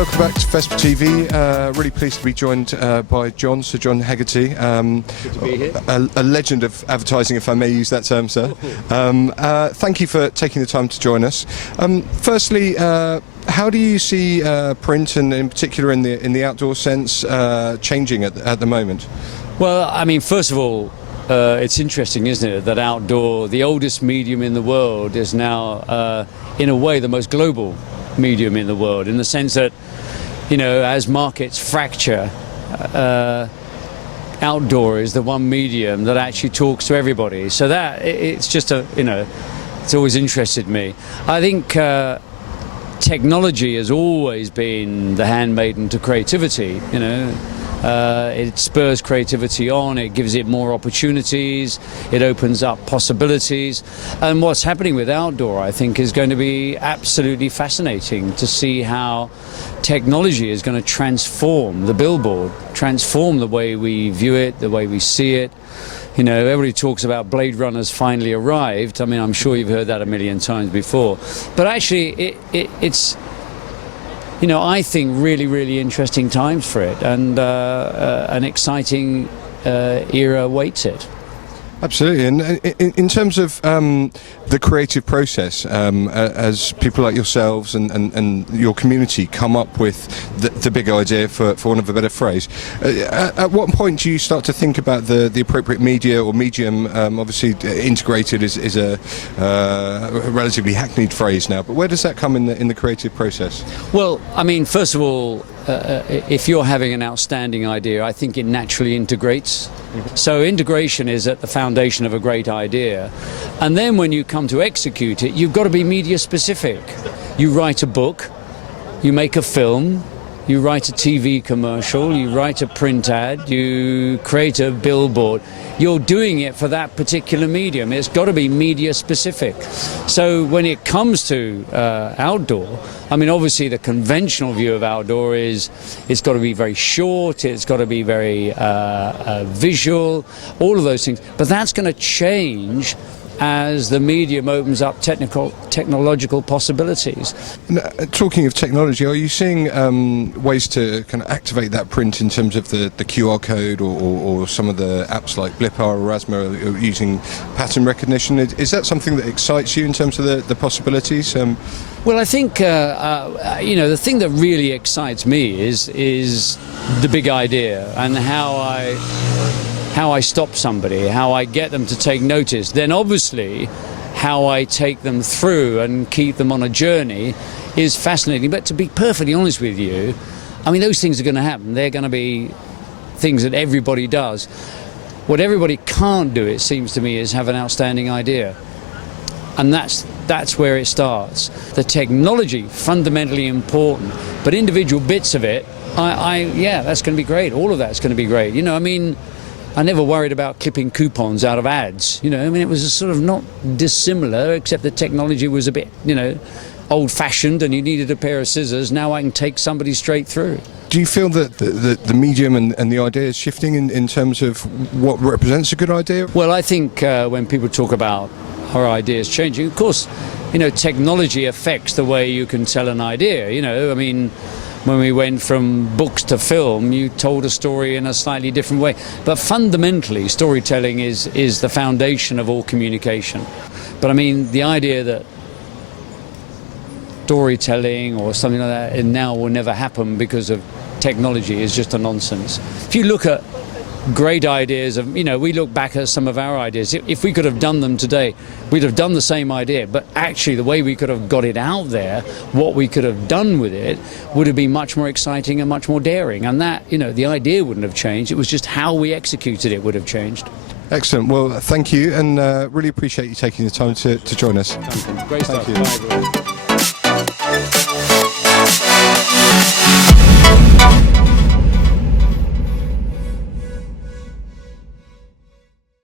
welcome back to FESPA TV. Really pleased to be joined by Sir John Hegarty. Good to be here. A legend of advertising, if I may use that term, sir. Thank you for taking the time to join us. Firstly, how do you see print, and in particular in the outdoor sense, changing at the moment? Well, I mean, first of all, it's interesting, isn't it, that outdoor, the oldest medium in the world, is now, in a way, the most global medium in the world, in the sense that, you know, as markets fracture, outdoor is the one medium that actually talks to everybody. So that, it's just it's always interested me. I think technology has always been the handmaiden to creativity, you know. It spurs creativity on, it gives it more opportunities, it opens up possibilities. And what's happening with outdoor, I think, is going to be absolutely fascinating to see how technology is going to transform the billboard, transform the way we view it, the way we see it. You know, everybody talks about Blade Runner's finally arrived. I mean, I'm sure you've heard that a million times before. But actually, it's... You know, I think really, really interesting times for it, and an exciting era awaits it. Absolutely. And in terms of the creative process, as people like yourselves and your community come up with the big idea, for want of a better phrase, at what point do you start to think about the appropriate media or medium? Obviously, integrated is a relatively hackneyed phrase now, but where does that come in the creative process? Well, I mean, first of all, if you're having an outstanding idea, I think it naturally integrates. So integration is at the foundation of a great idea. And then when you come to execute it, you've got to be media specific. You write a book, you make a film, you write a TV commercial, you write a print ad, you create a billboard. You're doing it for that particular medium. It's got to be media specific. So when it comes to outdoor, I mean, obviously the conventional view of outdoor is it's got to be very short, it's got to be very visual, all of those things. But that's going to change as the medium opens up technological possibilities. Talking of technology, are you seeing ways to kind of activate that print in terms of the QR code or some of the apps like Blipper or Rasma using pattern recognition? Is that something that excites you in terms of the possibilities? Well, I think you know, the thing that really excites me is the big idea, and how I stop somebody, how I get them to take notice. Then obviously how I take them through and keep them on a journey is fascinating. But to be perfectly honest with you, I mean, those things are going to happen. They're going to be things that everybody does. What everybody can't do, it seems to me, is have an outstanding idea. And that's where it starts. The technology, fundamentally important, but individual bits of it, yeah, that's going to be great. All of that's going to be great. You know, I mean, I never worried about clipping coupons out of ads. You know, I mean, it was sort of not dissimilar, except the technology was a bit, you know, old-fashioned, and you needed a pair of scissors. Now I can take somebody straight through. Do you feel that the medium and the idea is shifting in terms of what represents a good idea? Well, I think when people talk about our ideas changing, of course, you know, technology affects the way you can tell an idea. You know, I mean, when we went from books to film, you told a story in a slightly different way. But fundamentally, storytelling is the foundation of all communication. But I mean, the idea that storytelling or something like that now will never happen because of technology is just a nonsense. If you look at great ideas of, you know, we look back at some of our ideas. If we could have done them today, we'd have done the same idea, but actually the way we could have got it out there, what we could have done with it, would have been much more exciting and much more daring. And that, you know, the idea wouldn't have changed. It was just how we executed it would have changed. Excellent. Well, thank you, and really appreciate you taking the time to join us. Great stuff. Thank you. Bye, everyone.